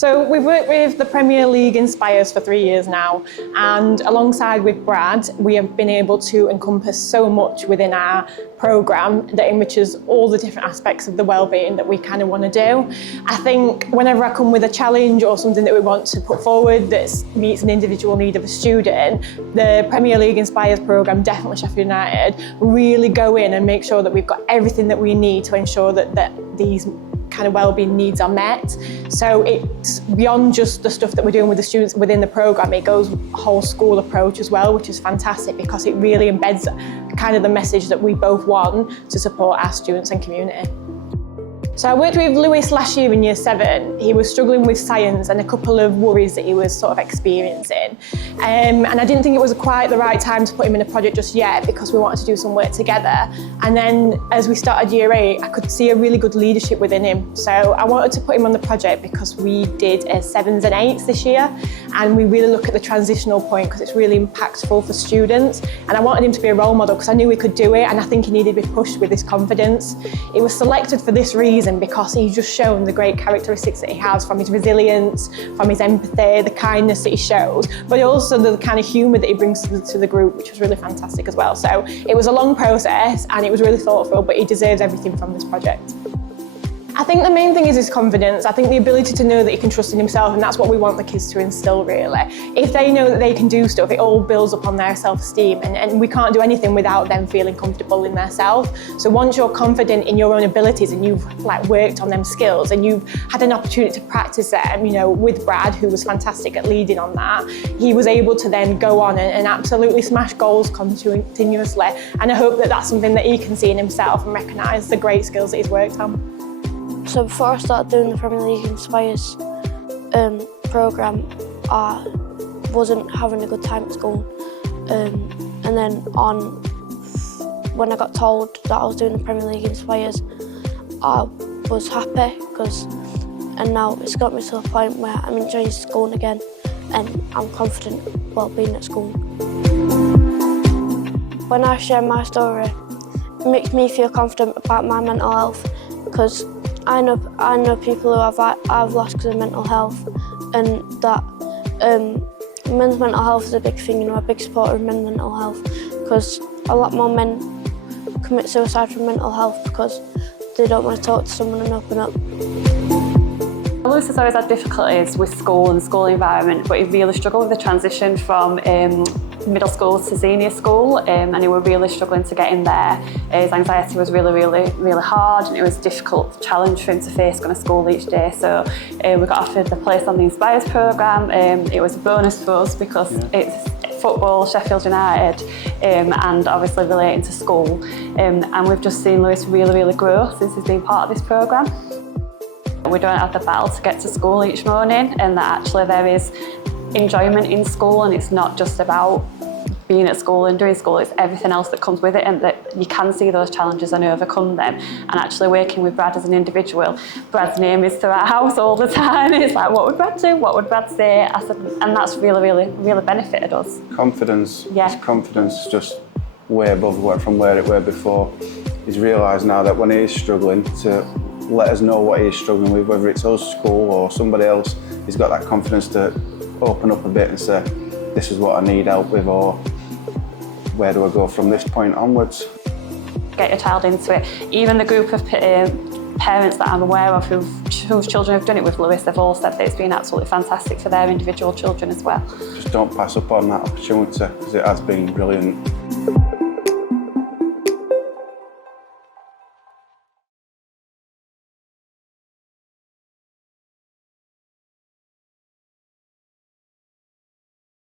So we've worked with the Premier League Inspires for 3 years now, and alongside with Brad, we have been able to encompass so much within our programme that enriches all the different aspects of the wellbeing that we kind of want to do. I think whenever I come with a challenge or something that we want to put forward that meets an individual need of a student, the Premier League Inspires programme, definitely Sheffield United, really go in and make sure that we've got everything that we need to ensure that these kind of wellbeing needs are met. So it's beyond just the stuff that we're doing with the students within the programme, it goes whole school approach as well, which is fantastic because it really embeds kind of the message that we both want to support our students and community. So I worked with Lewis last year in Year 7. He was struggling with science and a couple of worries that he was sort of experiencing. And I didn't think it was quite the right time to put him in a project just yet because we wanted to do some work together. And then as we started Year 8, I could see a really good leadership within him. So I wanted to put him on the project because we did 7s and 8s this year. And we really look at the transitional point because it's really impactful for students. And I wanted him to be a role model because I knew he could do it and I think he needed to be pushed with his confidence. He was selected for this reason because he's just shown the great characteristics that he has, from his resilience, from his empathy, the kindness that he shows, but also the kind of humour that he brings to the group, which was really fantastic as well. So it was a long process and it was really thoughtful, but he deserves everything from this project. I think the main thing is his confidence. I think the ability to know that he can trust in himself, and that's what we want the kids to instill really. If they know that they can do stuff, it all builds upon their self-esteem, and we can't do anything without them feeling comfortable in their self. So once you're confident in your own abilities and you've worked on them skills and you've had an opportunity to practice them, with Brad, who was fantastic at leading on that, he was able to then go on and absolutely smash goals continuously. And I hope that that's something that he can see in himself and recognise the great skills that he's worked on. So before I started doing the Premier League Inspires programme, I wasn't having a good time at school. And then when I got told that I was doing the Premier League Inspires, I was happy and now it's got me to a point where I'm enjoying school again and I'm confident while being at school. When I share my story, it makes me feel confident about my mental health because I know people who I've lost because of mental health, and that men's mental health is a big thing. A big supporter of men's mental health because a lot more men commit suicide from mental health because they don't want to talk to someone and open up. Lewis has always had difficulties with school and school environment, but he really struggled with the transition from middle school to senior school, and he was really struggling to get in there. His anxiety was really hard, and it was a difficult challenge for him to face going to school each day. So we got offered the place on the Inspires programme. It was a bonus for us because it's football, Sheffield United, and obviously relating to school. And we've just seen Lewis really grow since he's been part of this programme. We don't have the battle to get to school each morning, and that actually there is enjoyment in school, and it's not just about being at school and doing school, it's everything else that comes with it, and that you can see those challenges and overcome them. And actually working with Brad as an individual, Brad's name is through our house all the time. It's like, what would Brad do? What would Brad say? And that's really benefited us. Confidence. Yeah. His confidence is just way above from where it were before. He's realised now that when he is struggling, to let us know what he's struggling with, whether it's us, school or somebody else, he's got that confidence to open up a bit and say, this is what I need help with, or where do I go from this point onwards? Get your child into it. Even the group of parents that I'm aware of whose children have done it with Lewis, they've all said that it's been absolutely fantastic for their individual children as well. Just don't pass up on that opportunity because it has been brilliant.